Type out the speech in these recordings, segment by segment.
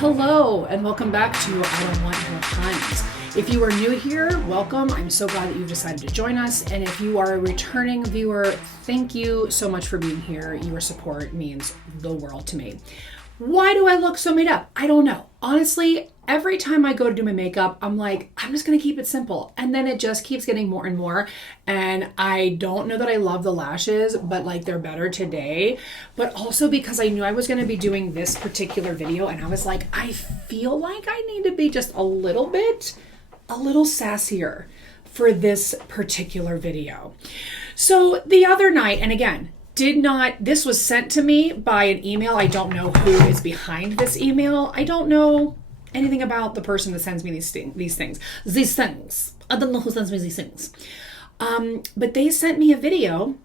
Hello, and welcome back to I Don't Want Your Puns. If you are new here, welcome. I'm so glad that you've decided to join us. And if you are a returning viewer, thank you so much for being here. Your support means the world to me. Why do I look so made up? I don't know. Honestly, every time I go to do my makeup, I'm like, I'm just going to keep it simple. And then it just keeps getting more and more. And I don't know that I love the lashes, but like they're better today. But also because I knew I was going to be doing this particular video. And I was like, I feel like I need to be just a little sassier for this particular video. So the other night, and again, this was sent to me by an email. I don't know who is behind this email. I don't know anything about the person that sends me these things. I don't know who sends me these things. But they sent me a video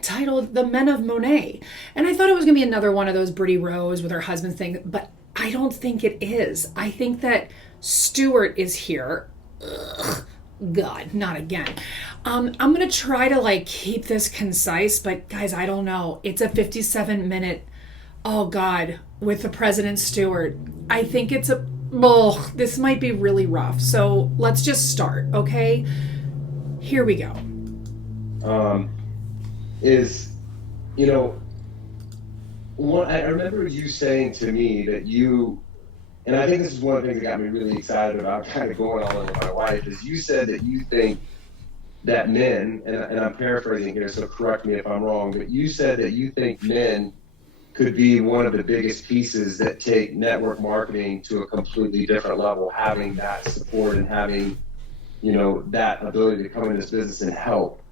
titled The Men of Monet. And I thought it was going to be another one of those Brittany Rose with her husband thing, but I don't think it is. I think that Stuart is here. Ugh. God, not again. I'm going to try to keep this concise, but guys, I don't know. It's a 57-minute, oh God, with the President Stewart. I think this might be really rough. So let's just start, okay? Here we go. I remember you saying to me that and I think this is one of the things that got me really excited about kind of going all in with my wife, is you said that you think that men, and I'm paraphrasing here, so correct me if I'm wrong, but you said that you think men could be one of the biggest pieces that take network marketing to a completely different level, having that support and having, that ability to come in this business and help.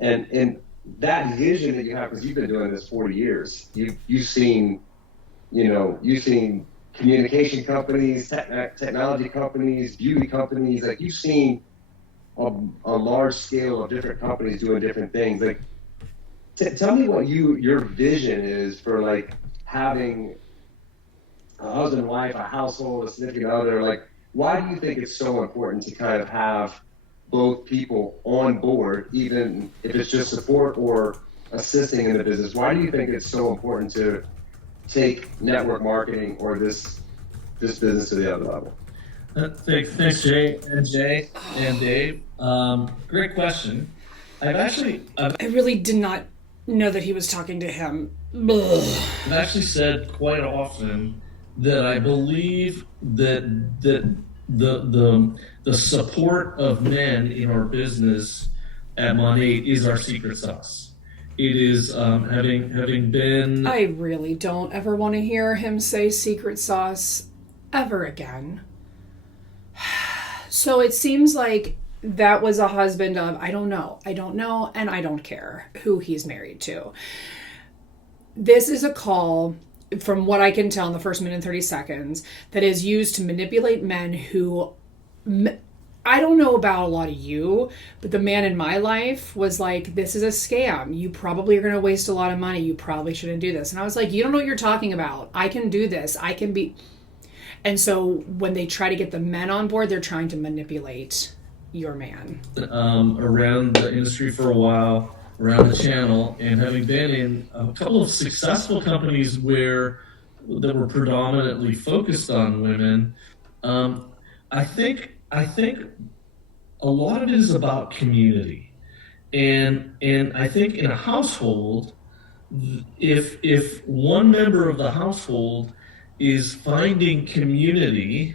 And that vision that you have, because you've been doing this 40 years, you've seen communication companies, technology companies, beauty companies, you've seen a large scale of different companies doing different things. Tell me what your vision is for having a husband, wife, a household, a significant other. Why do you think it's so important to kind of have both people on board, even if it's just support or assisting in the business? Why do you think it's so important to take network marketing or this business to the other level? Thanks, Jay and Dave. Great question. I really did not know that he was talking to him. I've actually said quite often that I believe that the support of men in our business at Monat is our secret sauce. It is having been. I really don't ever want to hear him say secret sauce ever again. So it seems like that was a husband of, I don't know, and I don't care who he's married to. This is a call, from what I can tell in the first minute and 30 seconds, that is used to manipulate men who, I don't know about a lot of you, but the man in my life was like, this is a scam. You probably are going to waste a lot of money. You probably shouldn't do this. And I was like, you don't know what you're talking about. I can do this. I can be. And so when they try to get the men on board, they're trying to manipulate your man. Around the industry for a while, around the channel, and having been in a couple of successful companies that were predominantly focused on women, I think a lot of it is about community, and I think in a household, if one member of the household is finding community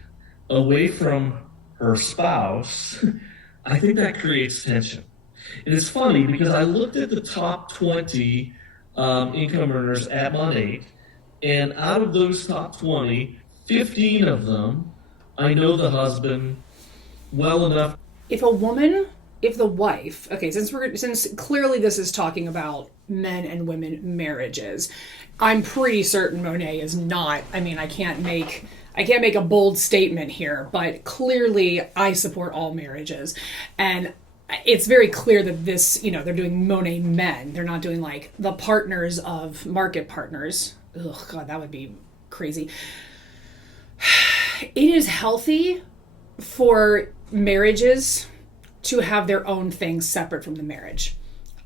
away from her spouse, I think that creates tension. And it's funny because I looked at the top 20 income earners at Monat, and out of those top 20, 15 of them, I know the husband well enough. If the wife, okay, since clearly this is talking about men and women marriages, I'm pretty certain Monet is not. I mean, I can't make a bold statement here, but clearly I support all marriages. And it's very clear that this, they're doing Monet Men. They're not doing the partners of market partners. Ugh, God, that would be crazy. It is healthy for marriages to have their own things separate from the marriage.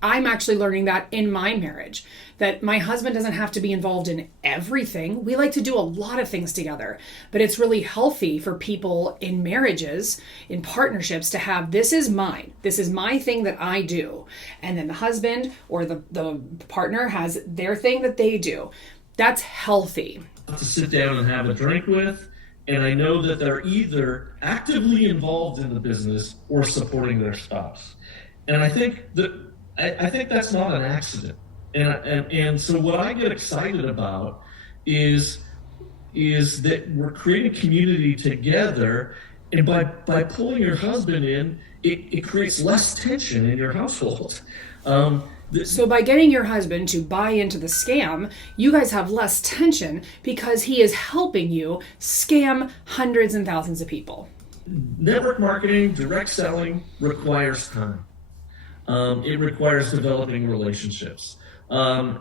I'm actually learning that in my marriage, that my husband doesn't have to be involved in everything. We like to do a lot of things together, but it's really healthy for people in marriages, in partnerships, to have, this is mine. This is my thing that I do. And then the husband or the partner has their thing that they do. That's healthy. To sit down and have a drink with, and I know that they're either actively involved in the business or supporting their spouse. And I think that's not an accident. And so what I get excited about is that we're creating community together, and by pulling your husband in, it creates less tension in your household. So by getting your husband to buy into the scam, you guys have less tension because he is helping you scam hundreds and thousands of people. Network marketing, direct selling requires time. It requires developing relationships. And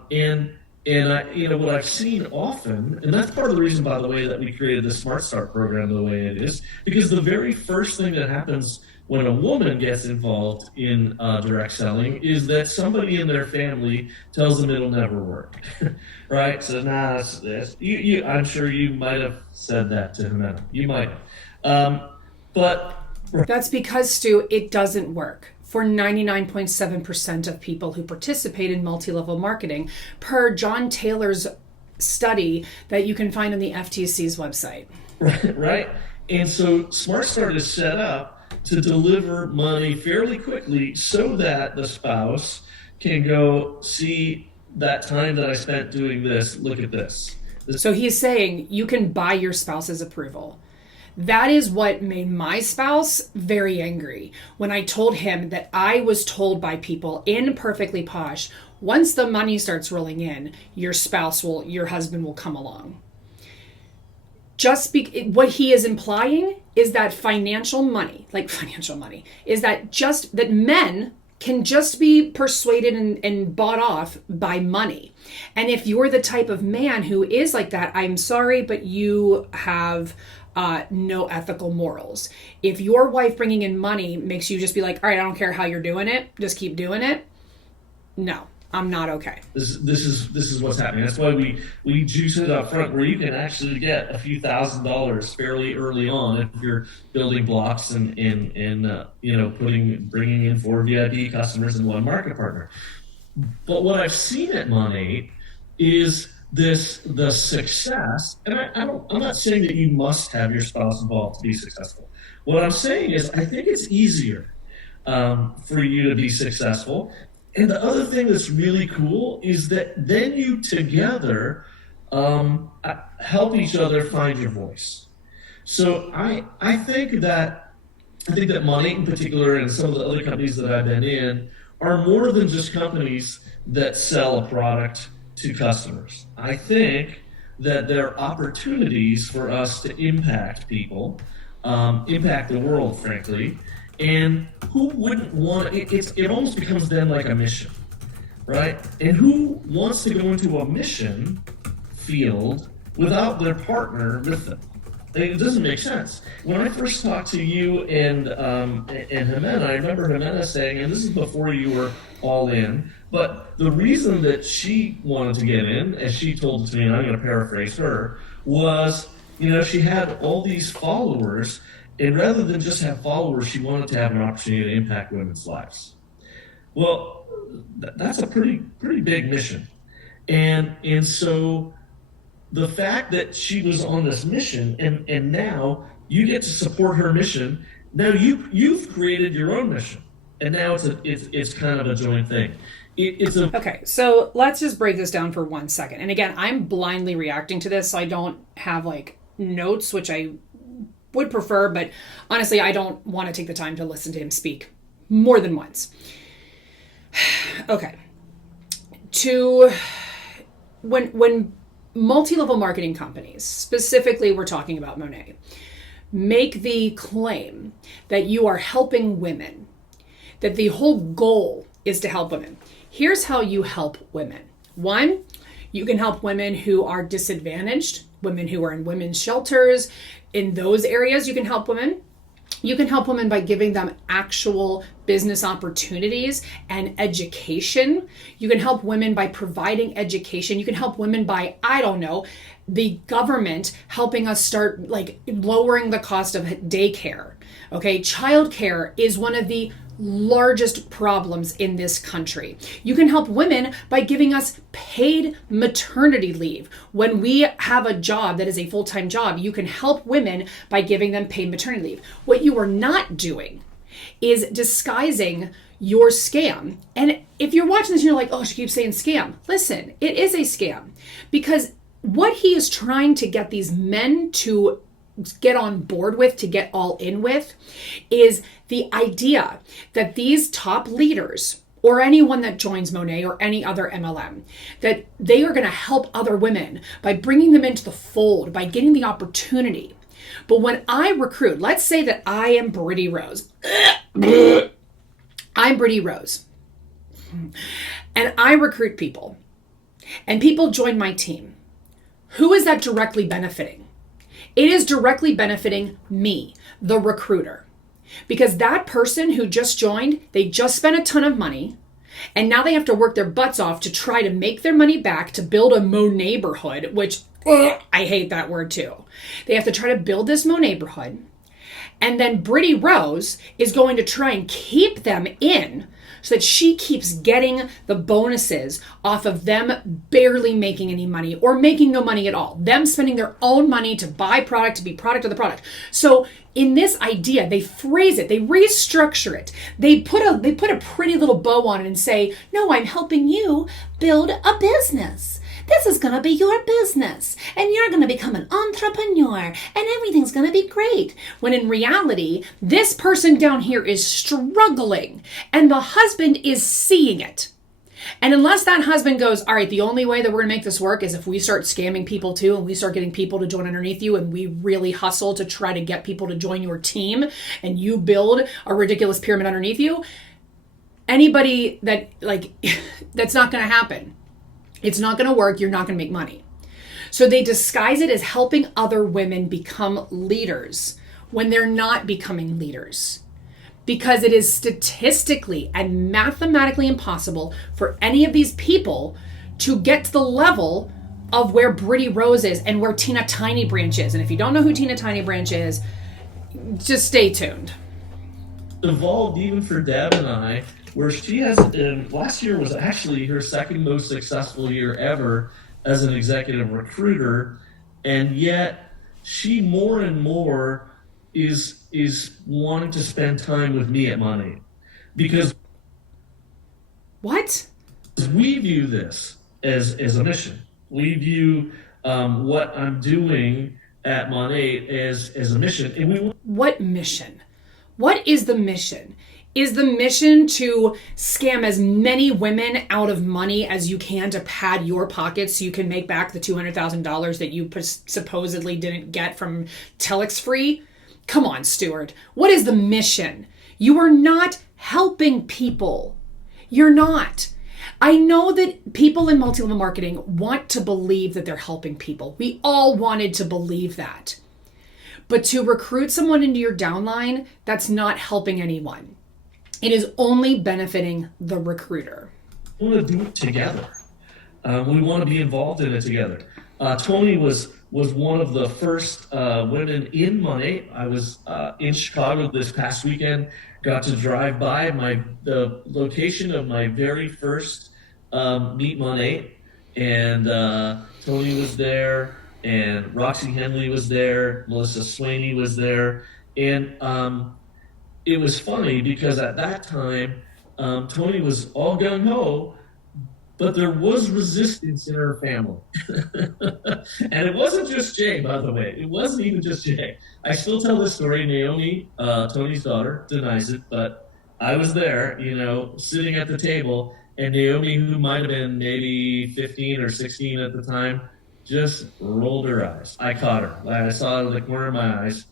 what I've seen often, and that's part of the reason, by the way, that we created the Smart Start program the way it is, because the very first thing that happens when a woman gets involved in direct selling is that somebody in their family tells them it'll never work, right? So I'm sure you might have said that to Hurtado. You might have. But that's because, Stu, it doesn't work for 99.7% of people who participate in multi-level marketing, per John Taylor's study that you can find on the FTC's website. Right. And so Smart Start is set up to deliver money fairly quickly so that the spouse can go, see that time that I spent doing this, look at this. So he's saying you can buy your spouse's approval. That is what made my spouse very angry when I told him that I was told by people in Perfectly Posh, once the money starts rolling in, your husband will come along. What he is implying is that financial money, is that men can just be persuaded and bought off by money. And if you're the type of man who is like that, I'm sorry, but you have no ethical morals. If your wife bringing in money makes you just be like, all right, I don't care how you're doing it, just keep doing it. No, I'm not okay. This is what's happening. That's why we juice it up front, where you can actually get a few $1,000s fairly early on if you're building blocks and bringing in 4 VIP customers and 1 market partner. But what I've seen at Monat is the success, and I'm not saying that you must have your spouse involved to be successful. What I'm saying is I think it's easier for you to be successful. And the other thing that's really cool is that then you together help each other find your voice. So I think that Monat in particular, and some of the other companies that I've been in, are more than just companies that sell a product to customers. I think that there are opportunities for us to impact people, impact the world, frankly. And who wouldn't want it? It almost becomes then like a mission, right? And who wants to go into a mission field without their partner with them? It doesn't make sense. When I first talked to you and Jimena, I remember Jimena saying, and this is before you were all in, but the reason that she wanted to get in, as she told it to me, and I'm going to paraphrase her, was, she had all these followers, and rather than just have followers, she wanted to have an opportunity to impact women's lives. Well, that's a pretty big mission. And so the fact that she was on this mission, and now you get to support her mission, now you've created your own mission. And now it's kind of a joint thing. Okay, so let's just break this down for 1 second. And again, I'm blindly reacting to this, so I don't have notes, which I would prefer, but honestly, I don't want to take the time to listen to him speak more than once. Okay. When multi-level marketing companies, specifically we're talking about Monat, make the claim that you are helping women, that the whole goal is to help women. Here's how you help women. 1, you can help women who are disadvantaged, women who are in women's shelters. In those areas, you can help women. You can help women by giving them actual business opportunities and education. You can help women by providing education. You can help women by, I don't know, the government helping us start like lowering the cost of daycare. Okay, childcare is one of the largest problems in this country. You can help women by giving us paid maternity leave. When we have a job that is a full-time job, you can help women by giving them paid maternity leave. What you are not doing is disguising your scam. And if you're watching this and you're like, oh, she keeps saying scam. Listen, it is a scam, because what he is trying to get these men to get on board with, to get all in with, is the idea that these top leaders, or anyone that joins Monet or any other MLM, that they are going to help other women by bringing them into the fold, by getting the opportunity. But when I recruit, let's say that I am Brittany Rose. I'm Brittany Rose. And I recruit people. And people join my team. Who is that directly benefiting? It is directly benefiting me, the recruiter. Because that person who just joined, they just spent a ton of money, and now they have to work their butts off to try to make their money back to build a Mo neighborhood, which I hate that word too. They have to try to build this Mo neighborhood. And then Brittany Rose is going to try and keep them in so that she keeps getting the bonuses off of them barely making any money or making no money at all. Them spending their own money to buy product, to be product of the product. So in this idea, they phrase it, they restructure it. They put a pretty little bow on it and say, no, I'm helping you build a business. This is going to be your business, and you're going to become an entrepreneur, and everything's going to be great. When in reality, this person down here is struggling, and the husband is seeing it. And unless that husband goes, all right, the only way that we're going to make this work is if we start scamming people too, and we start getting people to join underneath you, and we really hustle to try to get people to join your team, and you build a ridiculous pyramid underneath you, anybody that, that's not going to happen. It's not going to work. You're not going to make money. So they disguise it as helping other women become leaders when they're not becoming leaders, because it is statistically and mathematically impossible for any of these people to get to the level of where Brittany Rose is and where Tina Tiny Branch is. And if you don't know who Tina Tiny Branch is, just stay tuned. Evolved even for Deb and I, where she has, last year was actually her second most successful year ever as an executive recruiter, and yet she more and more is wanting to spend time with me at Monat, because what? We view this as a mission. We view what I'm doing at Monat as a mission, and what mission? What is the mission? Is the mission to scam as many women out of money as you can to pad your pockets so you can make back the $200,000 that you supposedly didn't get from Telex Free? Come on, Stuart. What is the mission? You are not helping people. You're not. I know that people in multi-level marketing want to believe that they're helping people. We all wanted to believe that. But to recruit someone into your downline, that's not helping anyone. It is only benefiting the recruiter. We want to do it together. We want to be involved in it together. Tony was one of the first women in Monat. I was in Chicago this past weekend. Got to drive by the location of my very first Meet Monat, and Tony was there, and Roxy Henley was there, Melissa Swaney was there, and it was funny because at that time, Tony was all gung-ho, but there was resistance in her family. And it wasn't just Jay, by the way. It wasn't even just Jay. I still tell this story. Naomi, Tony's daughter, denies it, but I was there, sitting at the table, and Naomi, who might have been maybe 15 or 16 at the time, just rolled her eyes. I caught her. I saw it in the corner of my eyes.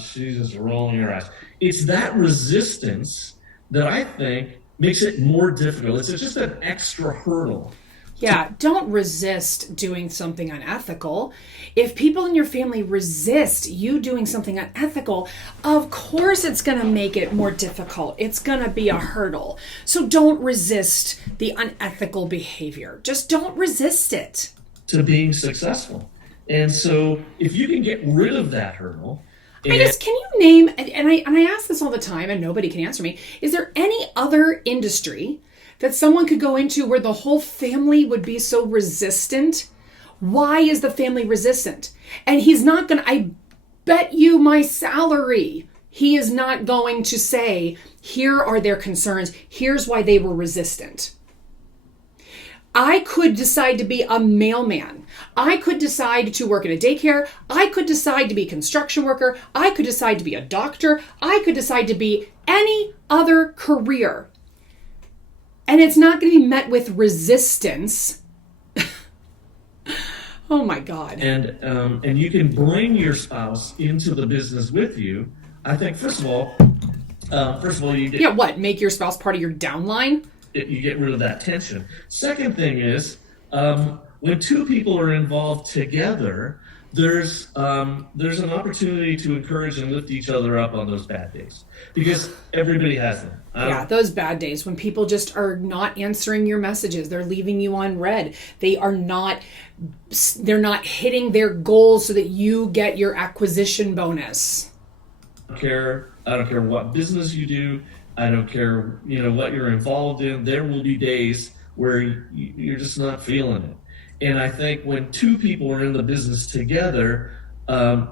She's just rolling her eyes. It's that resistance that I think makes it more difficult. It's just an extra hurdle Yeah, don't resist doing something unethical. If people in your family resist you doing something unethical, of course it's going to make it more difficult. It's going to be a hurdle. So don't resist the unethical behavior. Just don't resist it. To being successful. And so if you can get rid of that hurdle. Can you name, and I ask this all the time and nobody can answer me, is there any other industry that someone could go into where the whole family would be so resistant? Why is the family resistant? And he's not going to, I bet you my salary, he is not going to say, here are their concerns. Here's why they were resistant. I could decide to be a mailman. I could decide to work at a daycare. I could decide to be a construction worker. I could decide to be a doctor. I could decide to be any other career. And it's not going to be met with resistance. Oh my God. And you can bring your spouse into the business with you. I think first of all, you get make your spouse part of your downline. You get rid of that tension. Second thing is when two people are involved together, there's an opportunity to encourage and lift each other up on those bad days, because everybody has them. Those bad days when people just are not answering your messages, they're leaving you on red, they're not hitting their goals so that you get your acquisition bonus. I don't care what business you do. I don't care, what you're involved in. There will be days where you're just not feeling it. And I think when two people are in the business together,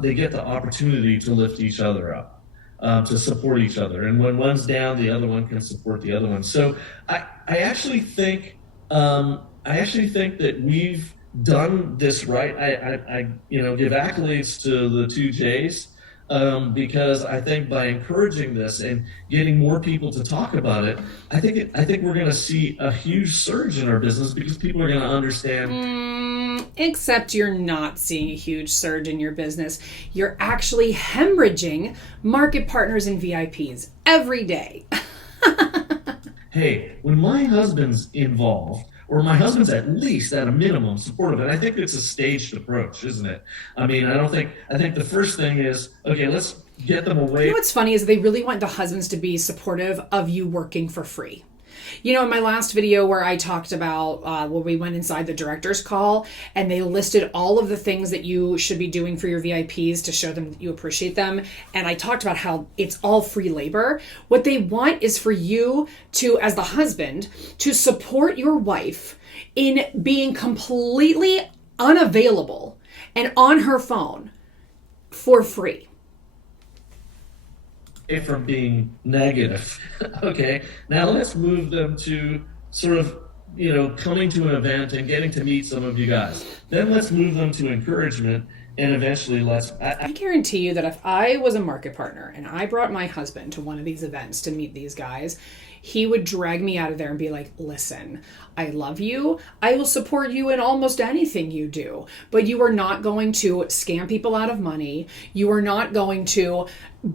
they get the opportunity to lift each other up, to support each other. And when one's down, the other one can support the other one. So I actually think that we've done this right. I give accolades to the two J's. Because I think by encouraging this and getting more people to talk about it, I think we're going to see a huge surge in our business, because people are going to understand. Except you're not seeing a huge surge in your business. You're actually hemorrhaging market partners and VIPs every day. Hey, when my husband's involved, or my husband's at least at a minimum supportive, and I think it's a staged approach, isn't it? I think the first thing is, okay, let's get them away. You know what's funny is they really want the husbands to be supportive of you working for free. In my last video where I talked about where we went inside the director's call and they listed all of the things that you should be doing for your VIPs to show them that you appreciate them. And I talked about how it's all free labor. What they want is for you to, as the husband, to support your wife in being completely unavailable and on her phone for free. From being negative. Okay, now let's move them to sort of, coming to an event and getting to meet some of you guys. Then let's move them to encouragement, and eventually I guarantee you that if I was a market partner and I brought my husband to one of these events to meet these guys, he would drag me out of there and be like, listen, I love you. I will support you in almost anything you do, but you are not going to scam people out of money. You are not going to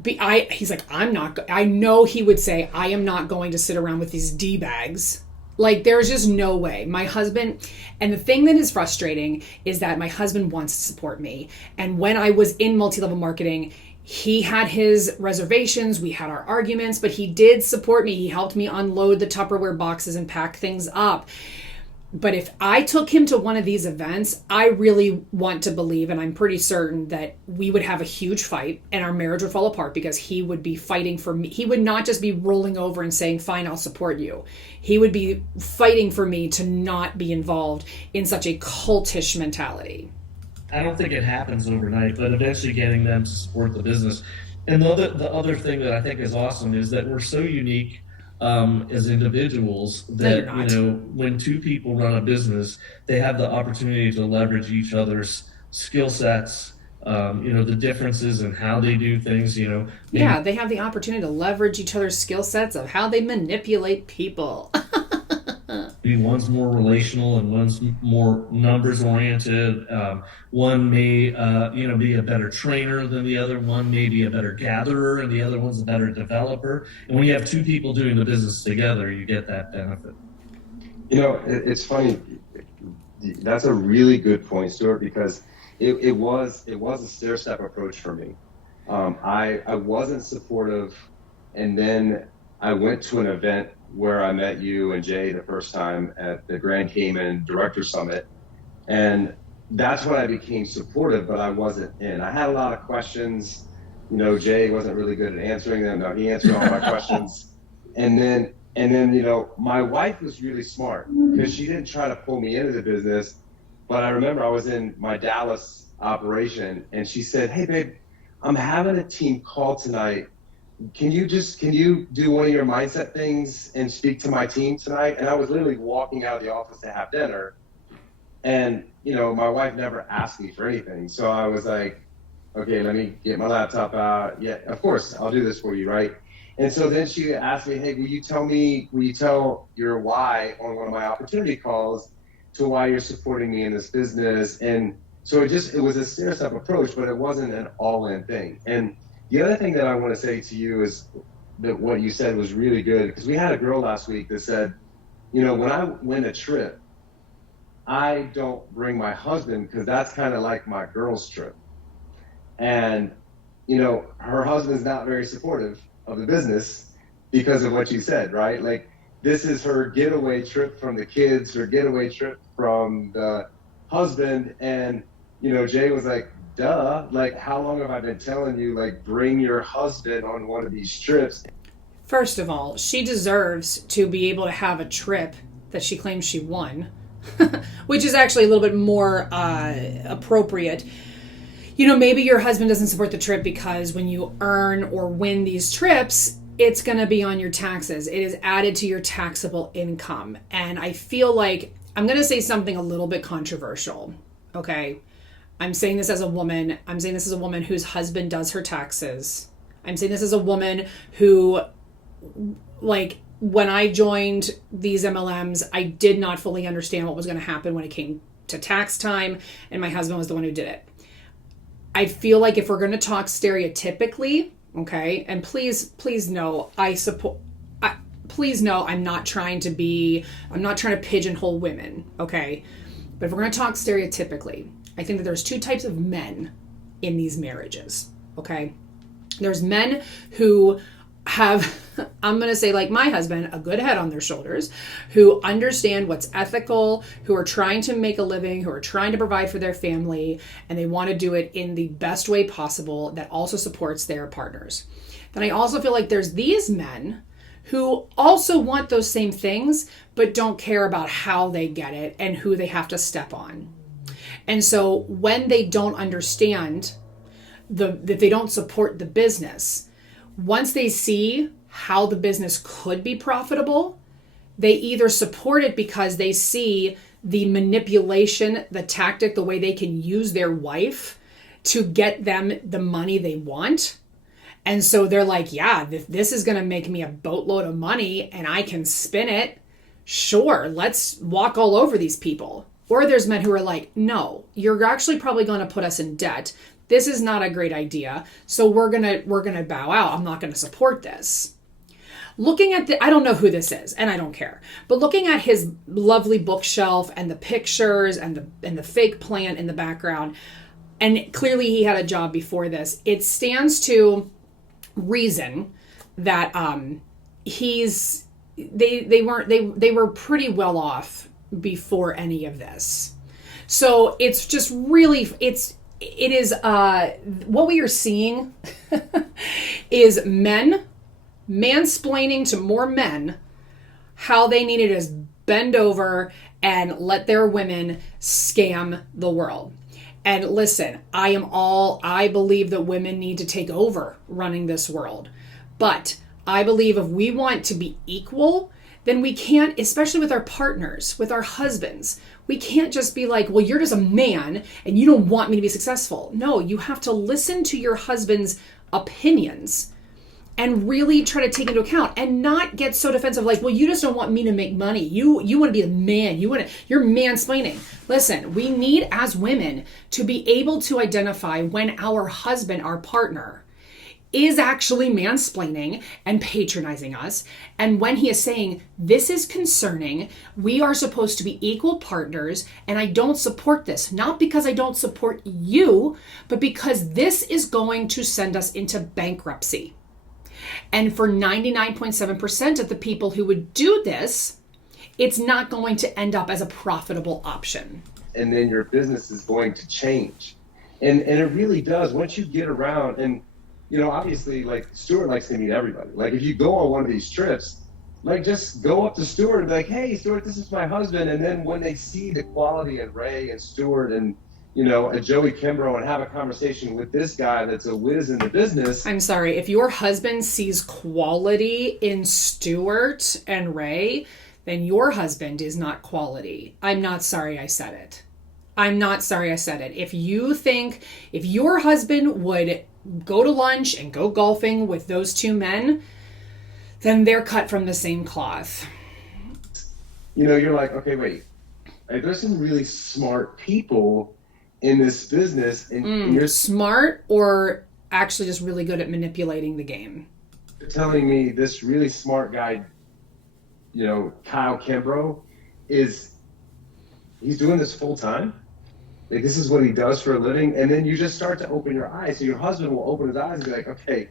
he's like, I know he would say, I am not going to sit around with these D-bags. Like, there's just no way. My husband, and the thing that is frustrating is that my husband wants to support me. And when I was in multi-level marketing, he had his reservations, we had our arguments, but he did support me. He helped me unload the Tupperware boxes and pack things up. But if I took him to one of these events, I really want to believe, and I'm pretty certain that we would have a huge fight and our marriage would fall apart, because he would be fighting for me. He would not just be rolling over and saying, fine, I'll support you. He would be fighting for me to not be involved in such a cultish mentality. I don't think it happens overnight, but eventually getting them to support the business. And the other thing that I think is awesome is that we're so unique as individuals that, when two people run a business, they have the opportunity to leverage each other's skill sets, the differences in how they do things, they have the opportunity to leverage each other's skill sets of how they manipulate people. One's more relational and one's more numbers oriented. One may, be a better trainer than the other. One may be a better gatherer and the other one's a better developer. And when you have two people doing the business together, you get that benefit. It's funny. That's a really good point, Stuart, because it was a stair-step approach for me. I wasn't supportive, and then I went to an event where I met you and Jay the first time at the Grand Cayman Director Summit, and that's when I became supportive, but I wasn't in. I had a lot of questions. You know, Jay wasn't really good at answering them. No, he answered all my questions. And then, you know, my wife was really smart because she didn't try to pull me into the business. But I remember I was in my Dallas operation and she said, "Hey, babe, I'm having a team call tonight. Can you do one of your mindset things and speak to my team tonight?" And I was literally walking out of the office to have dinner. And, you know, my wife never asked me for anything. So I was like, okay, let me get my laptop out. Yeah, of course, I'll do this for you, right? And so then she asked me, "Hey, will you tell your why on one of my opportunity calls to why you're supporting me in this business?" And so it was a stair-step approach, but it wasn't an all-in thing. And the other thing that I want to say to you is that what you said was really good, because we had a girl last week that said, you know, when I win a trip, I don't bring my husband because that's kind of like my girl's trip. And, you know, her husband's not very supportive of the business because of what you said, right? Like, this is her getaway trip from the kids, her getaway trip from the husband. And, you know, Jay was like, duh, like, how long have I been telling you, like, bring your husband on one of these trips? First of all, she deserves to be able to have a trip that she claims she won, which is actually a little bit more appropriate. You know, maybe your husband doesn't support the trip because when you earn or win these trips, it's going to be on your taxes. It is added to your taxable income. And I feel like I'm going to say something a little bit controversial. Okay. I'm saying this as a woman. I'm saying this as a woman whose husband does her taxes. I'm saying this as a woman who, like, when I joined these MLMs, I did not fully understand what was going to happen when it came to tax time. And my husband was the one who did it. I feel like if we're going to talk stereotypically, okay, and please know, please know I'm not trying to pigeonhole women, okay? But if we're going to talk stereotypically, I think that there's two types of men in these marriages, okay? There's men who have, I'm going to say, like my husband, a good head on their shoulders, who understand what's ethical, who are trying to make a living, who are trying to provide for their family, and they want to do it in the best way possible that also supports their partners. Then I also feel like there's these men who also want those same things, but don't care about how they get it and who they have to step on. And so when they don't understand that they don't support the business, once they see how the business could be profitable, they either support it because they see the manipulation, the tactic, the way they can use their wife to get them the money they want. And so they're like, yeah, if this is going to make me a boatload of money and I can spin it, sure, let's walk all over these people. Or there's men who are like, no, you're actually probably going to put us in debt. This is not a great idea. So we're going to bow out. I'm not going to support this. Looking at I don't know who this is and I don't care, but looking at his lovely bookshelf and the pictures and the fake plant in the background, and clearly he had a job before this, it stands to reason that they were pretty well off before any of this. So it's just really, it is what we are seeing is men mansplaining to more men how they need to just bend over and let their women scam the world. And listen, I believe that women need to take over running this world. But I believe if we want to be equal, then we can't, especially with our partners, with our husbands, we can't just be like, well, you're just a man and you don't want me to be successful. No, you have to listen to your husband's opinions and really try to take into account and not get so defensive, like, well, you just don't want me to make money. You want to be a man. You're mansplaining. Listen, we need as women to be able to identify when our husband, our partner, is actually mansplaining and patronizing us. And when he is saying, this is concerning, we are supposed to be equal partners, and I don't support this, not because I don't support you, but because this is going to send us into bankruptcy. And for 99.7% of the people who would do this, it's not going to end up as a profitable option. And then your business is going to change. And it really does. Once you get around, and obviously, like, Stuart likes to meet everybody. Like, if you go on one of these trips, like, just go up to Stuart and be like, hey, Stuart, this is my husband. And then when they see the quality in Ray and Stuart and, a Joey Kimbrough, and have a conversation with this guy that's a whiz in the business. I'm sorry, if your husband sees quality in Stuart and Ray, then your husband is not quality. I'm not sorry I said it. If you think, if your husband would go to lunch and go golfing with those two men, then they're cut from the same cloth. You're like, okay, wait. Like, there's some really smart people in this business. And you're smart, or actually just really good at manipulating the game? Telling me this really smart guy, Kyle Kimbrough, he's doing this full time. Like, this is what he does for a living. And then you just start to open your eyes. So your husband will open his eyes and be like, okay,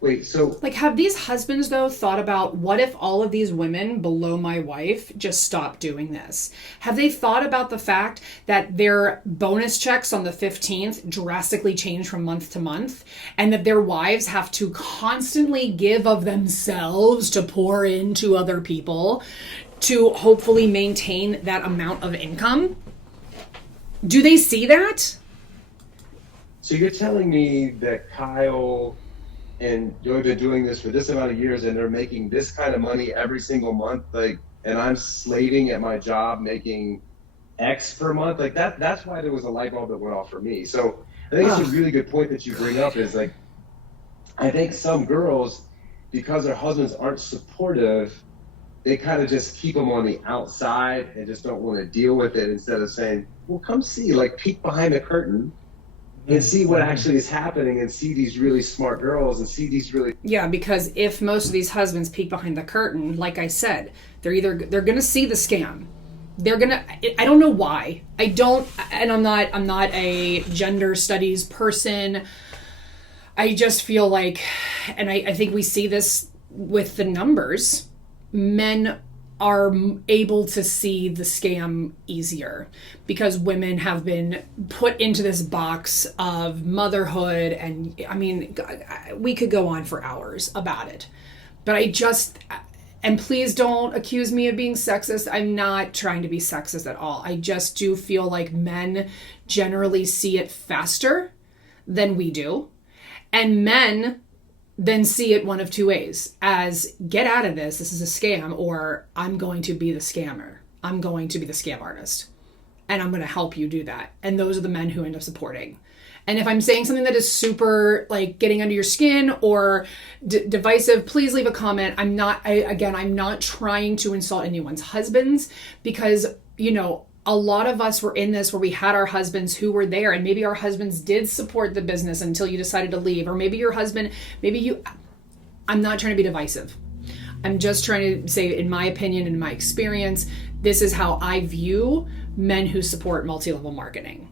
wait, so. Like, have these husbands, though, thought about, what if all of these women below my wife just stop doing this? Have they thought about the fact that their bonus checks on the 15th drastically change from month to month, and that their wives have to constantly give of themselves to pour into other people to hopefully maintain that amount of income? Do they see that? So you're telling me that Kyle and Joey have been doing this for this amount of years, and they're making this kind of money every single month, like, and I'm slaving at my job making X per month? Like, that's why there was a light bulb that went off for me. So I think it's a really good point that you bring up, is like, I think some girls, because their husbands aren't supportive, they kind of just keep them on the outside and just don't want to deal with it, instead of saying, well, come see, like, peek behind the curtain and see what actually is happening, and see these really smart girls, and see these really. Yeah, because if most of these husbands peek behind the curtain, like I said, they're going to see the scam. I don't know why. I'm not a gender studies person. I just feel like, and I think we see this with the numbers, men are able to see the scam easier because women have been put into this box of motherhood. And I mean, we could go on for hours about it, but and please don't accuse me of being sexist. I'm not trying to be sexist at all. I just do feel like men generally see it faster than we do. And men then see it one of two ways: as, get out of this is a scam, or I'm going to be the scammer. I'm going to be the scam artist, and I'm going to help you do that. And those are the men who end up supporting. And if I'm saying something that is super, like, getting under your skin or divisive, please leave a comment. I'm not trying to insult anyone's husbands, because, a lot of us were in this where we had our husbands who were there, and maybe our husbands did support the business until you decided to leave, or maybe your husband, I'm not trying to be divisive. I'm just trying to say, in my opinion, in my experience, this is how I view men who support multi-level marketing.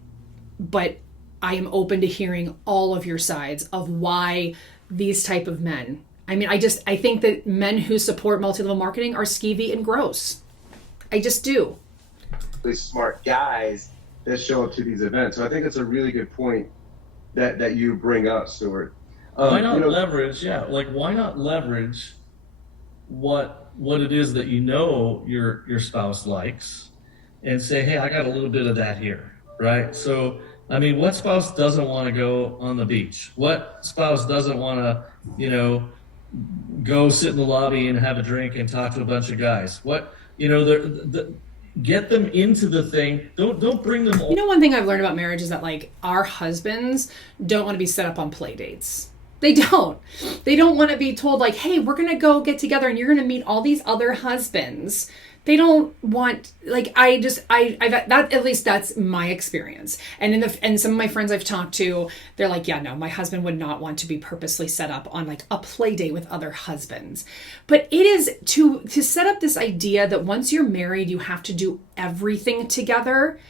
But I am open to hearing all of your sides of why these type of men. I mean, I think that men who support multi-level marketing are skeevy and gross. I just do. Really smart guys that show up to these events. So I think it's a really good point that you bring up, Stuart. Why not leverage? Yeah, like, why not leverage what it is that your spouse likes, and say, hey, I got a little bit of that here, right? So, I mean, what spouse doesn't want to go on the beach? What spouse doesn't want to, go sit in the lobby and have a drink and talk to a bunch of guys? Get them into the thing. Don't bring them. One thing I've learned about marriage is that, like, our husbands don't want to be set up on play dates. They don't. They don't want to be told like, hey, we're going to go get together and you're going to meet all these other husbands. They don't want, like, I've that, at least that's my experience. And some of my friends I've talked to, they're like, yeah, no, my husband would not want to be purposely set up on like a play date with other husbands. But it is to set up this idea that once you're married, you have to do everything together.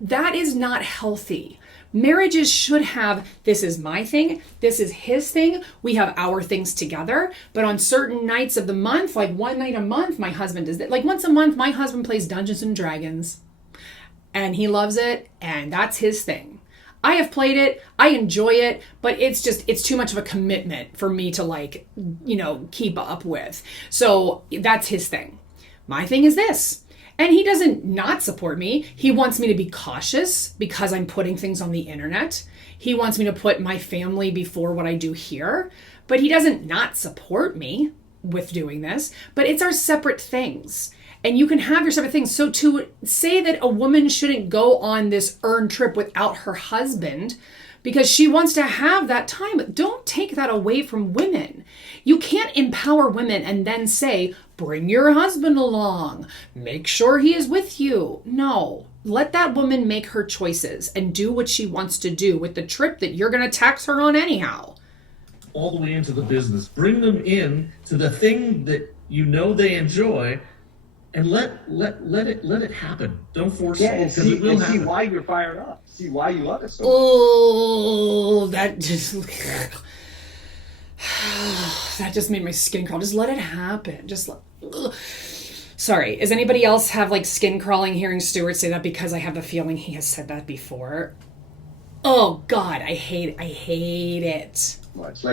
That is not healthy. Marriages should have, this is my thing, this is his thing, we have our things together, but on certain nights of the month, like one night a month, my husband does that. Like once a month, my husband plays Dungeons and Dragons, and he loves it, and that's his thing. I have played it, I enjoy it, but it's too much of a commitment for me to like, keep up with. So that's his thing. My thing is this. And he doesn't not support me. He wants me to be cautious because I'm putting things on the internet. He wants me to put my family before what I do here. But he doesn't not support me with doing this. But it's our separate things. And you can have your separate things. So to say that a woman shouldn't go on this earned trip without her husband because she wants to have that time, don't take that away from women. You can't empower women and then say, bring your husband along, make sure he is with you. No, let that woman make her choices and do what she wants to do with the trip that you're going to tax her on anyhow. All the way into the business, bring them in to the thing that they enjoy, and let it happen. Don't force it. And see why you're fired up. See why you love it so much. Oh, that just made my skin crawl. Just let it happen. Sorry. Does anybody else have like skin crawling hearing Stuart say that? Because I have the feeling he has said that before. Oh God, I hate it. Much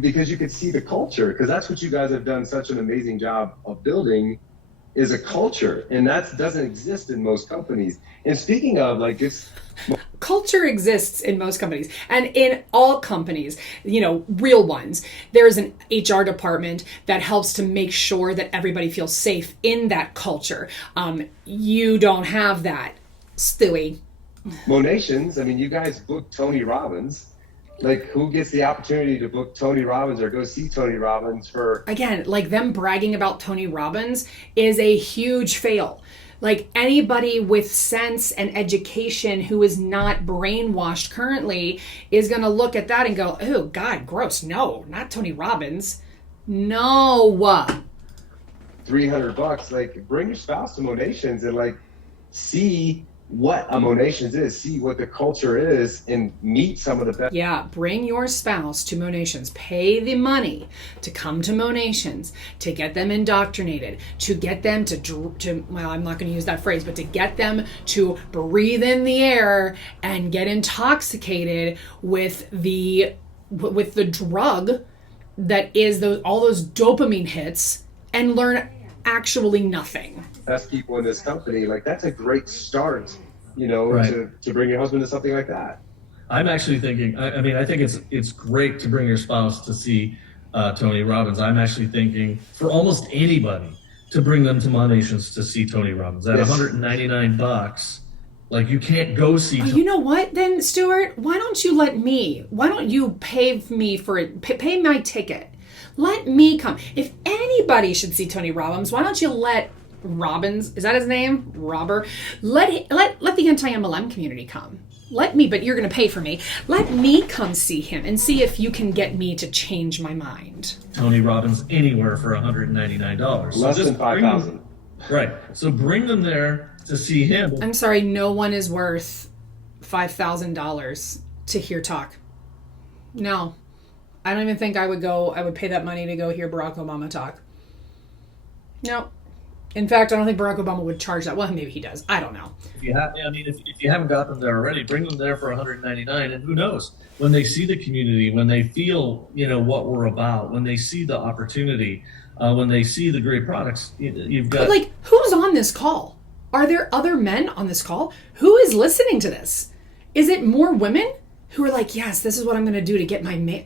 because you could see the culture, because that's what you guys have done such an amazing job of building, is a culture, and that doesn't exist in most companies. And speaking of culture exists in most companies, and in all companies, real ones, there's an HR department that helps to make sure that everybody feels safe in that culture. You don't have that, Stewie. Monations, I mean, you guys booked Tony Robbins. Like, who gets the opportunity to book Tony Robbins or go see Tony Robbins for... Again, like them bragging about Tony Robbins is a huge fail. Like anybody with sense and education who is not brainwashed currently is going to look at that and go, oh God, gross. No, not Tony Robbins. No. $300, like bring your spouse to Monations and like see what a Monations is, see what the culture is, and meet some of the best. Yeah, bring your spouse to Monations. Pay the money to come to Monations, to get them indoctrinated, to get them to well, I'm not going to use that phrase, but to get them to breathe in the air and get intoxicated with the drug that is all those dopamine hits and learn actually nothing. Best people in this company, like that's a great start, right. to bring your husband to something like that. I'm actually thinking, I think it's great to bring your spouse to see Tony Robbins. I'm actually thinking for almost anybody to bring them to Monations to see Tony Robbins at $199. Like you can't go see. You know what then, Stuart? Why don't you pay me for it? Pay my ticket. Let me come. If anybody should see Tony Robbins, why don't you let Robbins, is that his name? Robber? Let the anti-MLM community come. Let me, but you're going to pay for me. Let me come see him and see if you can get me to change my mind. Tony Robbins anywhere for $199. Less than $5,000. Right. So bring them there to see him. I'm sorry, no one is worth $5,000 to hear talk. No. I don't even think I would pay that money to go hear Barack Obama talk. No. In fact, I don't think Barack Obama would charge that. Well, maybe he does. I don't know. If you haven't got them there already, bring them there for $199, and who knows? When they see the community, when they feel, what we're about, when they see the opportunity, when they see the great products, you've got... But who's on this call? Are there other men on this call? Who is listening to this? Is it more women who are like, yes, this is what I'm going to do to get my man?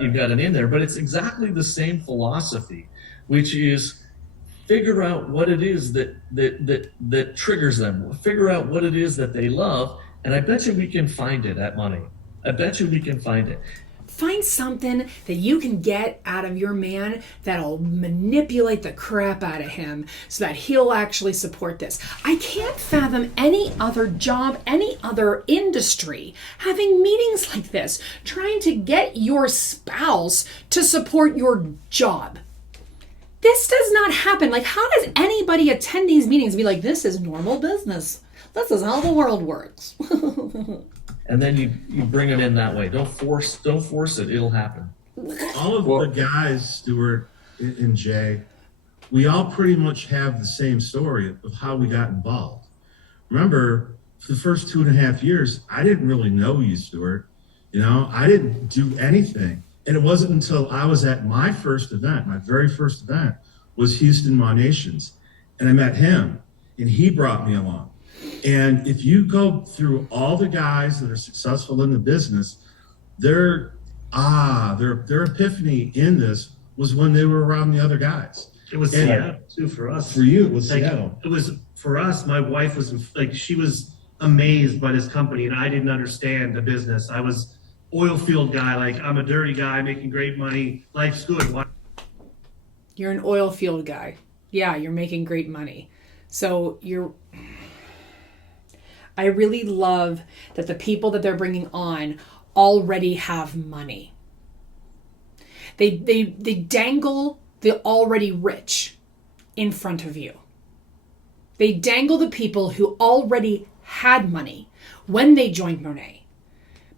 You've got it in there, but it's exactly the same philosophy, which is figure out what it is that triggers them. Figure out what it is that they love, and I bet you we can find it at Money. I bet you we can find it. Find something that you can get out of your man that'll manipulate the crap out of him so that he'll actually support this. I can't fathom any other job, any other industry having meetings like this, trying to get your spouse to support your job. This does not happen. Like, how does anybody attend these meetings and be like, this is normal business? This is how the world works. And then you bring it in that way. Don't force it. It'll happen. All of the guys, Stuart and Jay, we all pretty much have the same story of how we got involved. Remember, for the first 2.5 years, I didn't really know you, Stuart. I didn't do anything. And it wasn't until I was at my first event, my very first event, was Houston Monations. And I met him, and he brought me along. And if you go through all the guys that are successful in the business, their epiphany in this was when they were around the other guys. It was Seattle too for us. For you, it was like, Seattle. It was for us. My wife was like, she was amazed by this company, and I didn't understand the business. I was oil field guy, like I'm a dirty guy making great money. Life's good. Why? You're an oil field guy. Yeah, you're making great money. So I really love that the people that they're bringing on already have money. They dangle the already rich in front of you. They dangle the people who already had money when they joined Monet.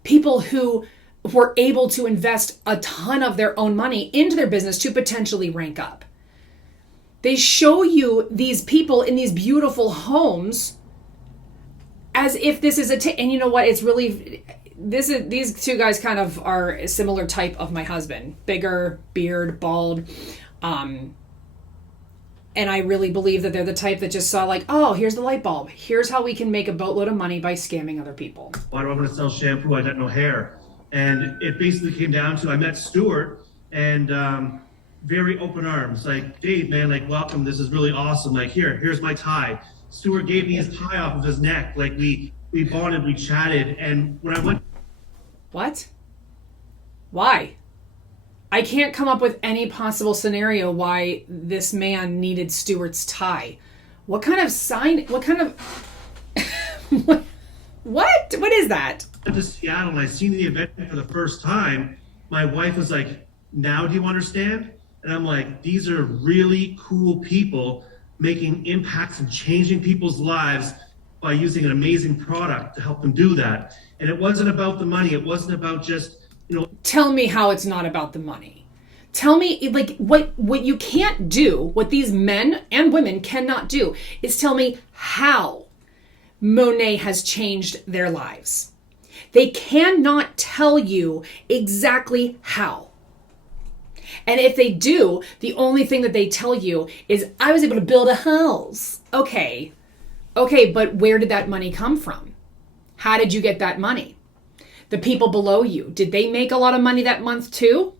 People who were able to invest a ton of their own money into their business to potentially rank up. They show you these people in these beautiful homes as if this is and you know what? It's really, these two guys kind of are a similar type of my husband. Bigger, beard, bald. And I really believe that they're the type that just saw like, oh, here's the light bulb. Here's how we can make a boatload of money by scamming other people. Why do I want to sell shampoo? I got no hair. And it basically came down to, I met Stuart, and very open arms. Like, Dave, man, like, welcome. This is really awesome. Like, here's my tie. Stuart gave me his tie off of his neck. Like, we bonded, we chatted. And when I went... What? Why? I can't come up with any possible scenario why this man needed Stuart's tie. What kind of sign? What kind of... What is that? I went to Seattle and I seen the event for the first time. My wife was like, now do you understand? And I'm like, these are really cool people making impacts and changing people's lives by using an amazing product to help them do that. And it wasn't about the money. It wasn't about just, Tell me how it's not about the money. Tell me, like, what you can't do, what these men and women cannot do, is tell me how Monet has changed their lives. They cannot tell you exactly how. And if they do, the only thing that they tell you is, I was able to build a house. Okay, but where did that money come from? How did you get that money? The people below you, did they make a lot of money that month too?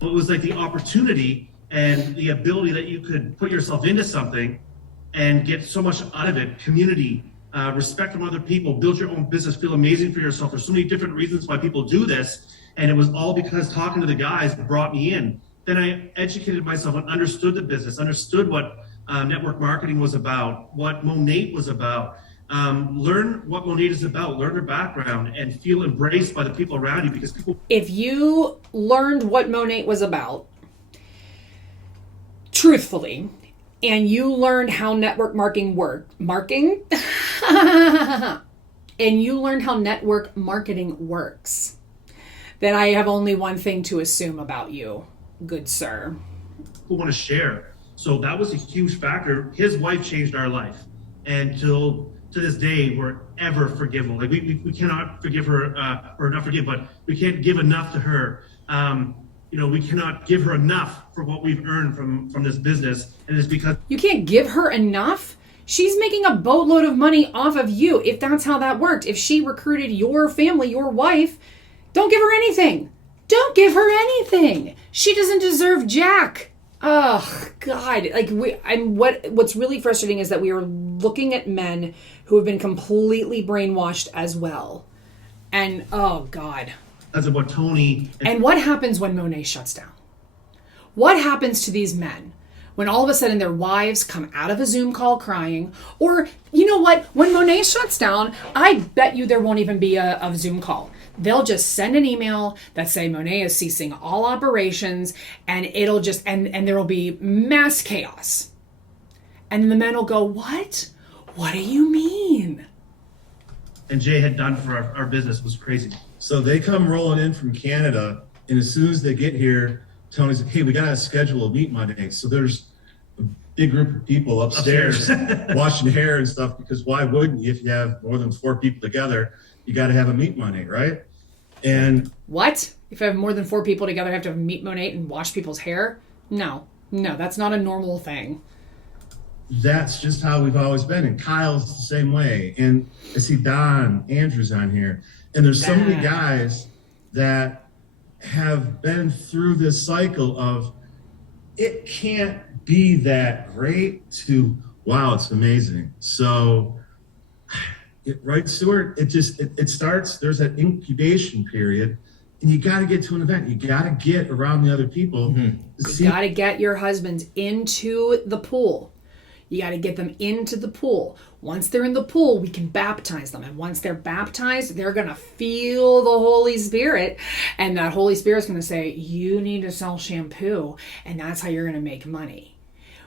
It was like the opportunity and the ability that you could put yourself into something and get so much out of it. Community, respect from other people, build your own business, feel amazing for yourself. There's so many different reasons why people do this. And it was all because talking to the guys that brought me in. Then I educated myself and understood the business, understood what network marketing was about, what Monat was about. Learn what Monat is about, learn their background, and feel embraced by the people around you, because people... If you learned what Monat was about, truthfully, and you learned how network marketing and you learned how network marketing works, then I have only one thing to assume about you, good sir. People want to share. So that was a huge factor. His wife changed our life. And to this day, we're ever forgivable. Like we cannot forgive her, or not forgive, but we can't give enough to her. We cannot give her enough for what we've earned from this business. And it's because... You can't give her enough? She's making a boatload of money off of you, if that's how that worked. If she recruited your family, your wife, don't give her anything. Don't give her anything. She doesn't deserve jack. Oh, God. What's really frustrating is that we are looking at men who have been completely brainwashed as well. And, oh, God. because of what Tony And what happens when Monet shuts down? What happens to these men when all of a sudden their wives come out of a Zoom call crying? Or, you know what? When Monet shuts down, I bet you there won't even be a Zoom call. They'll just send an email that say Monet is ceasing all operations, and it'll just, and there will be mass chaos. And the men will go, what? What do you mean? and Jay had done for our business was crazy. So they come rolling in from Canada, and as soon as they get here, Tony's like, hey, we got to schedule a meet Monday. So there's a big group of people upstairs washing hair and stuff, because why wouldn't you? If you have more than 4 people together, you got to have a meet Monday, right? And what? If I have more than 4 people together, I have to meet Monat and wash people's hair? No, that's not a normal thing. that's just how we've always been. And Kyle's the same way. And I see Don Andrews on here. And there's so many guys that have been through this cycle of it can't be that great to, wow, it's amazing. So, right, Stuart? It starts, there's that incubation period, and you got to get to an event. You got to get around the other people. You got to get your husbands into the pool. You got to get them into the pool. Once they're in the pool, we can baptize them. And once they're baptized, they're going to feel the Holy Spirit. And that Holy Spirit's going to say, you need to sell shampoo. And that's how you're going to make money.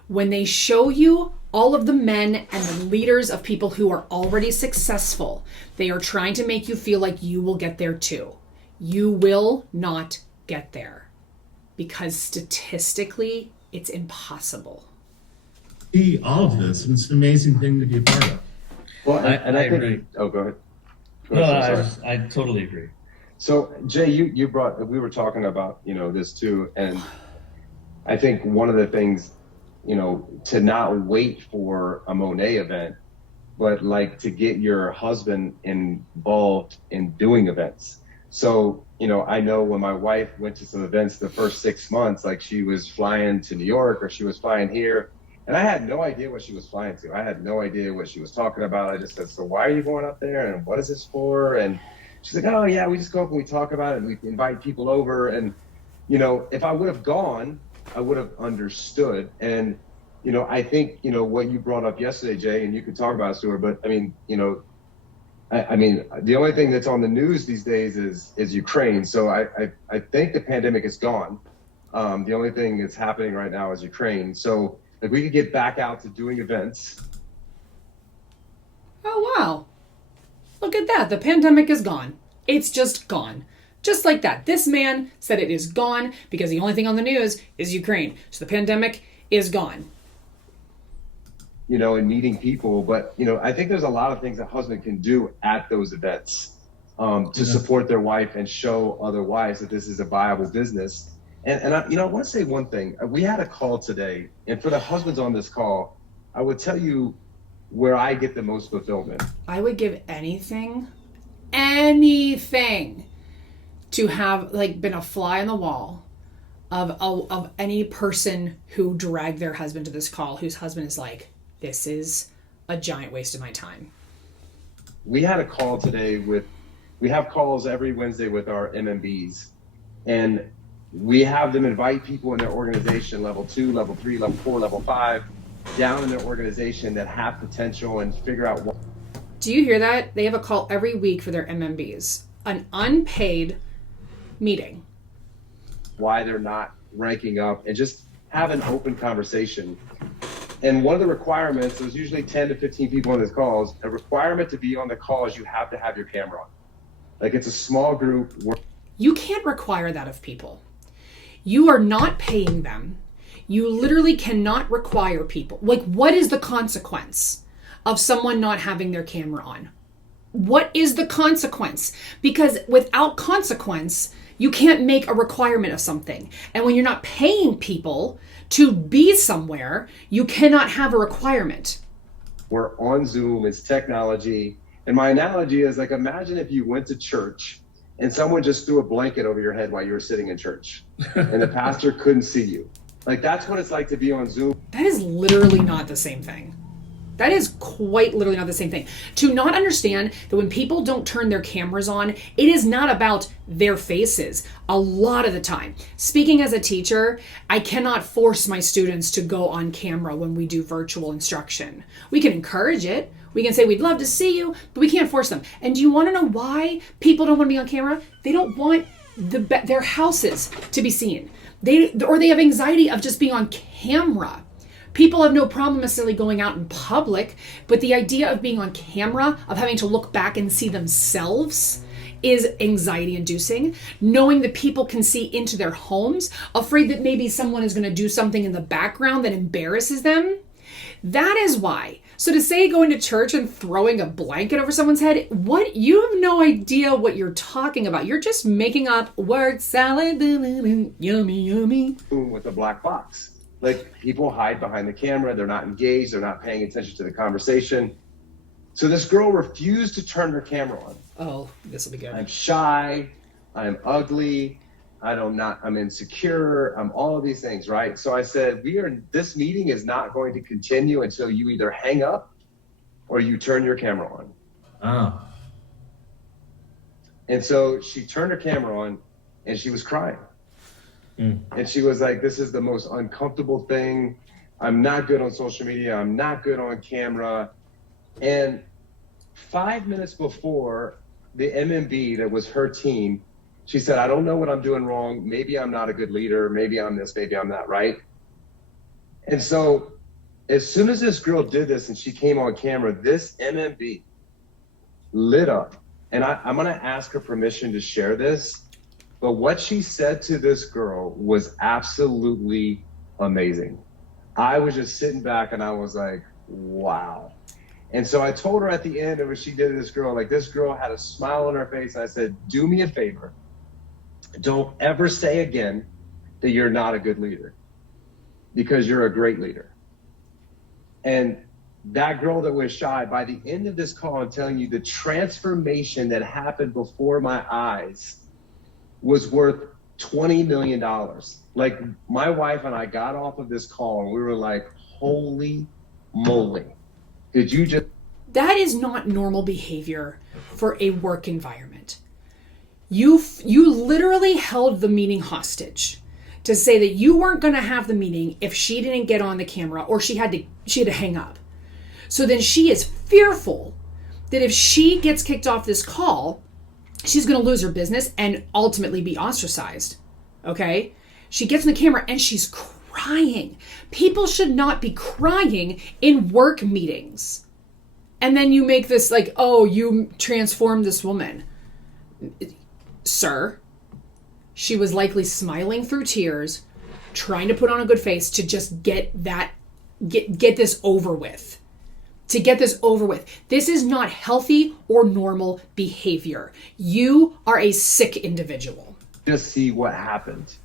When they show you all of the men and the leaders of people who are already successful, they are trying to make you feel like you will get there too. You will not get there. Because statistically, it's impossible. All of this, and it's an amazing thing to be a part of. Well, I think, agree. Oh, go ahead. No, sorry. I totally agree. So Jay, you brought, we were talking about, this too. And I think one of the things, to not wait for a Monet event, but like to get your husband involved in doing events. So, I know when my wife went to some events the first 6 months, like she was flying to New York or she was flying here, and I had no idea what she was flying to. I had no idea what she was talking about. I just said, so why are you going up there? And what is this for? And she's like, oh yeah, we just go up and we talk about it and we invite people over. And, if I would have gone, I would have understood. And, I think, what you brought up yesterday, Jay, and you could talk about it, Stuart, but I mean, the only thing that's on the news these days is Ukraine. So I think the pandemic is gone. The only thing that's happening right now is Ukraine. So if we could get back out to doing events. Oh, wow. Look at that. The pandemic is gone. It's just gone. Just like that. This man said it is gone because the only thing on the news is Ukraine. So the pandemic is gone. And meeting people. But, I think there's a lot of things a husband can do at those events to support their wife and show other wives that this is a viable business. And I want to say one thing. We had a call today, and for the husbands on this call, I would tell you where I get the most fulfillment. I would give anything to have been a fly on the wall of any person who dragged their husband to this call, whose husband is like, this is a giant waste of my time. We had a call today we have calls every Wednesday with our MMBs, and we have them invite people in their organization, level 2, level 3, level 4, level 5, down in their organization that have potential and figure out what. Do you hear that? They have a call every week for their MMBs, an unpaid meeting. Why they're not ranking up, and just have an open conversation. And one of the requirements, there's usually 10 to 15 people on these calls, a requirement to be on the call is you have to have your camera on. It's a small group. You can't require that of people. You are not paying them. You literally cannot require people. What is the consequence of someone not having their camera on? What is the consequence? Because without consequence, you can't make a requirement of something. And when you're not paying people to be somewhere, you cannot have a requirement. We're on Zoom, it's technology. And my analogy is imagine if you went to church and someone just threw a blanket over your head while you were sitting in church and the pastor couldn't see you. That's what it's like to be on Zoom. That is literally not the same thing. That is quite literally not the same thing. To not understand that when people don't turn their cameras on, it is not about their faces a lot of the time. Speaking as a teacher, I cannot force my students to go on camera when we do virtual instruction. We can encourage it. We can say, we'd love to see you, but we can't force them. And do you want to know why people don't want to be on camera? They don't want their houses to be seen. They have anxiety of just being on camera. People have no problem necessarily going out in public, but the idea of being on camera, of having to look back and see themselves, is anxiety inducing. Knowing that people can see into their homes, afraid that maybe someone is going to do something in the background that embarrasses them. That is why. So to say going to church and throwing a blanket over someone's head, you have no idea what you're talking about. You're just making up word salad, yummy, yummy. With a black box. Like, people hide behind the camera. They're not engaged. They're not paying attention to the conversation. So this girl refused to turn her camera on. Oh, this will be good. I'm shy. I'm ugly. I'm insecure. I'm all of these things, right? So I said, this meeting is not going to continue until you either hang up or you turn your camera on. Oh. And so she turned her camera on and she was crying. And she was like, this is the most uncomfortable thing. I'm not good on social media. I'm not good on camera. And 5 minutes before the MMB, that was her team, she said, I don't know what I'm doing wrong. Maybe I'm not a good leader. Maybe I'm this, maybe I'm that, right? And so as soon as this girl did this and she came on camera, this MMB lit up. And I'm going to ask her permission to share this. But what she said to this girl was absolutely amazing. I was just sitting back and I was like, wow. And so I told her at the end of what she did to this girl, like, this girl had a smile on her face. And I said, do me a favor. Don't ever say again that you're not a good leader, because you're a great leader. And that girl that was shy, by the end of this call, I'm telling you, the transformation that happened before my eyes was worth $20 million. Like, my wife and I got off of this call and we were like, holy moly. Did you just... That is not normal behavior for a work environment. You literally held the meeting hostage to say that you weren't going to have the meeting if she didn't get on the camera, or she had to hang up. So then she is fearful that if she gets kicked off this call, she's going to lose her business and ultimately be ostracized. Okay? She gets on the camera and she's crying. People should not be crying in work meetings. And then you make this like, oh, you transformed this woman. Sir, she was likely smiling through tears, trying to put on a good face to just get this over with. To get this over with. This is not healthy or normal behavior. You are a sick individual. Just see what happened.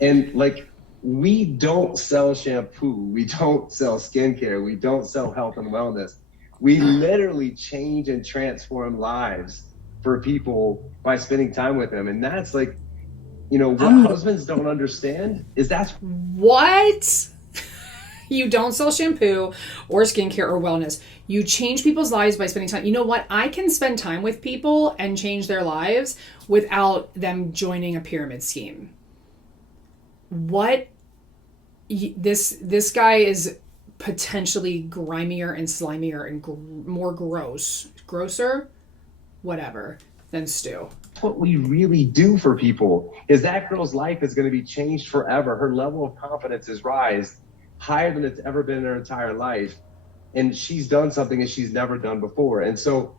And like, we don't sell shampoo. We don't sell skincare. We don't sell health and wellness. We literally change and transform lives for people by spending time with them. And that's like, what husbands don't understand is that's... What? You don't sell shampoo or skincare or wellness. You change people's lives by spending time. You know what? I can spend time with people and change their lives without them joining a pyramid scheme. What? This guy is potentially grimier and slimier and more grosser, whatever, than Stu. What we really do for people is that girl's life is going to be changed forever. Her level of confidence is rise higher than it's ever been in her entire life. And she's done something that she's never done before. And so,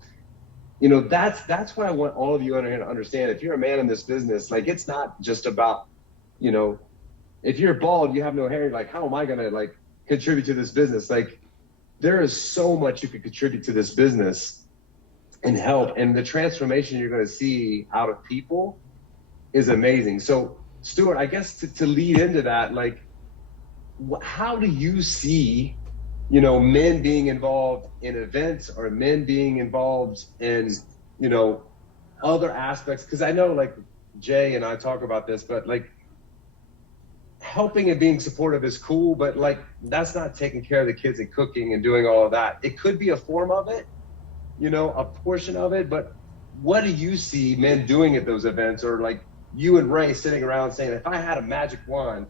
that's what I want all of you to understand. If you're a man in this business, like, it's not just about, if you're bald, you have no hair, like, how am I going to contribute to this business? Like, there is so much you could contribute to this business and help. And the transformation you're going to see out of people is amazing. So, Stuart, I guess to lead into that, like, how do you see, men being involved in events, or men being involved in, other aspects? Because I know, like, Jay and I talk about this, but like, helping and being supportive is cool, but like that's not taking care of the kids and cooking and doing all of that. It could be a form of it, you know, a portion of it, but what do you see men doing at those events, or like you and Ray sitting around saying, if I had a magic wand,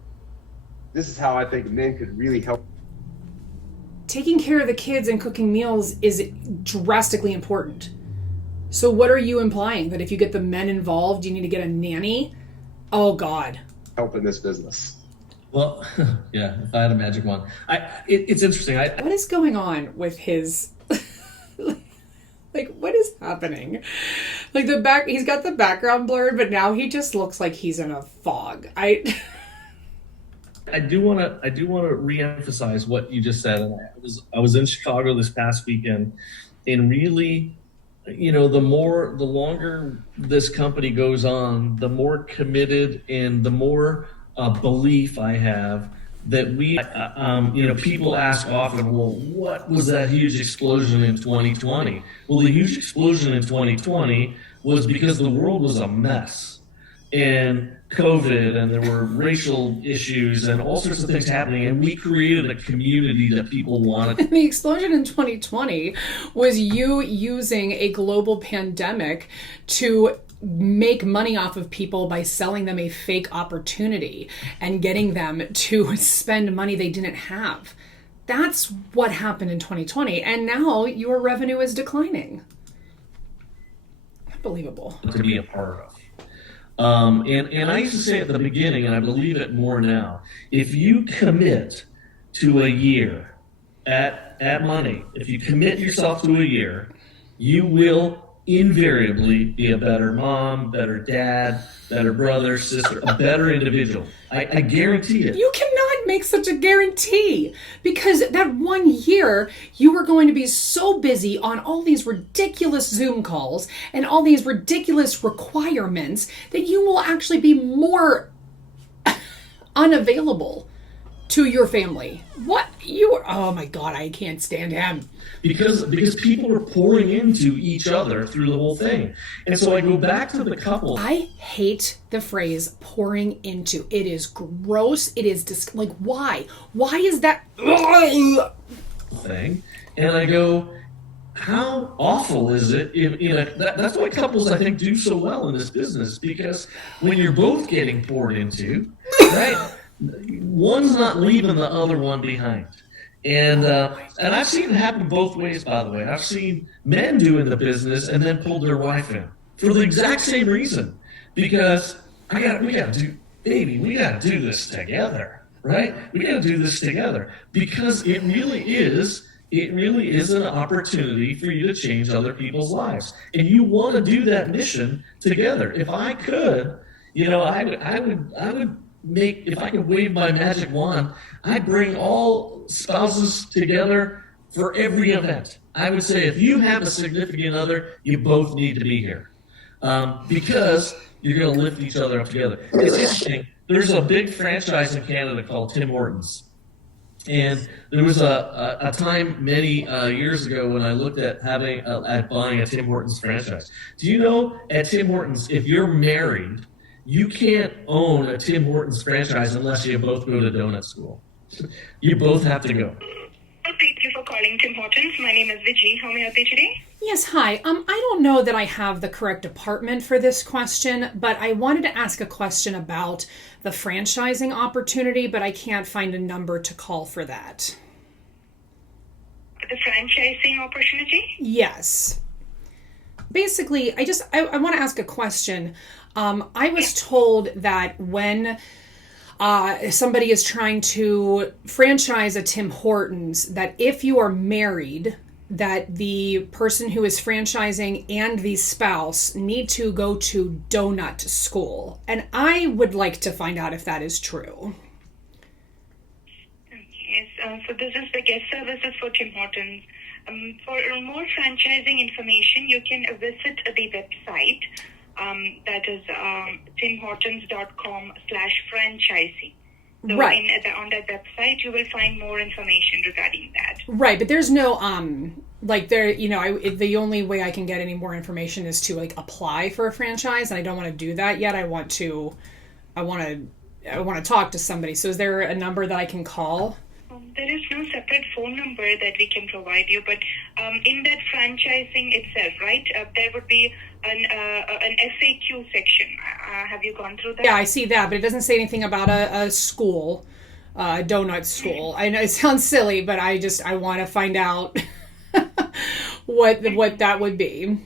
this is how I think men could really help? Taking care of the kids and cooking meals is drastically important. So what are you implying? That if you get the men involved, you need to get a nanny? Oh, God. Help in this business. Well, yeah, if I had a magic wand. It's interesting. What is going on with his... Like, what is happening? Like, he's got the background blurred, but now he just looks like he's in a fog. I do want to reemphasize what you just said. And I was in Chicago this past weekend, and really, you know, the longer this company goes on, the more committed and the more belief I have that we, you know, people ask often, well, what was that huge explosion in 2020? Well, the huge explosion in 2020 was because the world was a mess, and COVID, and there were racial issues and all sorts of things happening, and we created a community that people wanted. The explosion in 2020 was you using a global pandemic to make money off of people by selling them a fake opportunity and getting them to spend money they didn't have. That's what happened in 2020, and now your revenue is declining. Unbelievable. To be a part of. And I used to say at the beginning, and I believe it more now, if you commit to a year at money, if you commit yourself to a year, you will invariably be a better mom, better dad, better brother, sister, a better individual. I guarantee it. You cannot make such a guarantee, because that 1 year you were going to be so busy on all these ridiculous Zoom calls and all these ridiculous requirements that you will actually be more unavailable to your family. Oh my God, I can't stand him. Because people are pouring into each other through the whole thing. And so I go back to the couple. I hate the phrase pouring into. It is gross. It is like, why? Why is that thing? And I go, how awful is it if, you know, that's why couples, I think, do so well in this business, because when you're both getting poured into, right, one's not leaving the other one behind. And I've seen it happen both ways, by the way. I've seen men doing the business and then pulled their wife in for the exact same reason, because we gotta do this together, right? We gotta do this together, because it really is an opportunity for you to change other people's lives, and you want to do that mission together. If I could, you know, I would make, if I could wave my magic wand, I'd bring all spouses together for every event. I would say, if you have a significant other, you both need to be here, because you're going to lift each other up together. It's interesting. There's a big franchise in Canada called Tim Hortons. And there was a time many years ago when I looked at buying a Tim Hortons franchise. Do you know, at Tim Hortons, if you're married, you can't own a Tim Hortons franchise unless you both go to donut school. You both have to go. Thank you for calling Tim Hortons. My name is Vijay. How may I help you today? Yes, hi. I don't know that I have the correct department for this question, but I wanted to ask a question about the franchising opportunity, but I can't find a number to call for that. The franchising opportunity? Yes. Basically, I want to ask a question. I was told that when somebody is trying to franchise a Tim Hortons, that if you are married, that the person who is franchising and the spouse need to go to donut school. And I would like to find out if that is true. Okay, so this is the guest services for Tim Hortons. For more franchising information, you can visit the website. That is timhortons.com/franchising. So right. On that website, you will find more information regarding that. Right, but there's no the only way I can get any more information is to apply for a franchise, and I don't want to do that yet. I want to I want to talk to somebody. So is there a number that I can call? There is no separate phone number that we can provide you, but in that franchising itself, right, there would be an FAQ section. Have you gone through that? Yeah, I see that, but it doesn't say anything about a school, a donut school. I know it sounds silly, but I want to find out what that would be.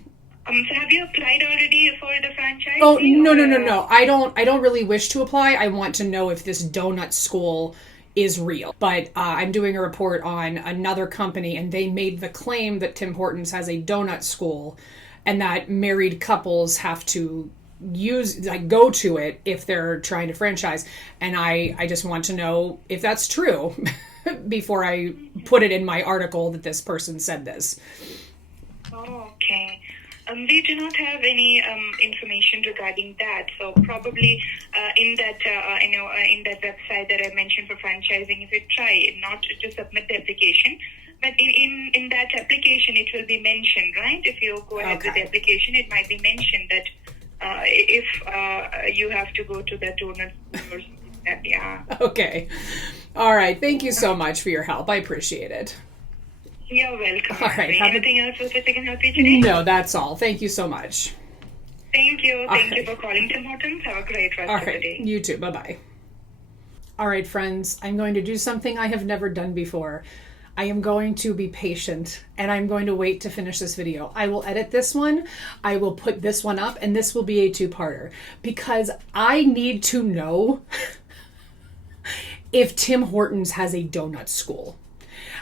So have you applied already for the franchise? Oh, no. I don't really wish to apply. I want to know if this donut school is real. But I'm doing a report on another company, and they made the claim that Tim Hortons has a donut school and that married couples have to go to it if they're trying to franchise. And I just want to know if that's true before I put it in my article that this person said this. Oh, okay. We do not have any information regarding that. So probably in that in that website that I mentioned for franchising, if you try not to submit the application, but in that application it will be mentioned, right? If you go ahead with the application, it might be mentioned that if you have to go to the donor or something like that. Yeah. Okay. All right. Thank you so much for your help. I appreciate it. You're welcome. All right. Anything else with which I can help you today? No, that's all. Thank you so much. Thank you. Thank you right. for calling Tim Hortons. Have a great rest All of the right. day. You too. Bye-bye. All right, friends. I'm going to do something I have never done before. I am going to be patient, and I'm going to wait to finish this video. I will edit this one. I will put this one up, and this will be a two-parter because I need to know if Tim Hortons has a donut school.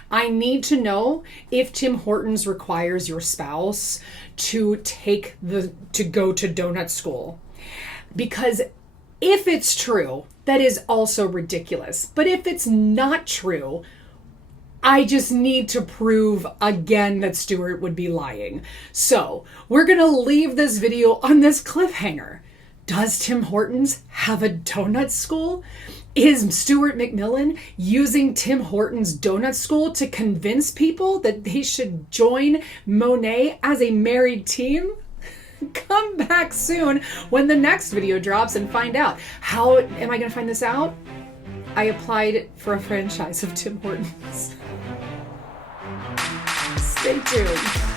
I need to know if Tim Hortons requires your spouse to go to donut school. Because if it's true, that is also ridiculous. But if it's not true, I just need to prove again that Stuart would be lying. So we're going to leave this video on this cliffhanger. Does Tim Hortons have a donut school? Is Stuart McMillan using Tim Hortons donut school to convince people that they should join Monet as a married team? Come back soon when the next video drops and find out. How am I going to find this out? I applied for a franchise of Tim Hortons. Stay tuned.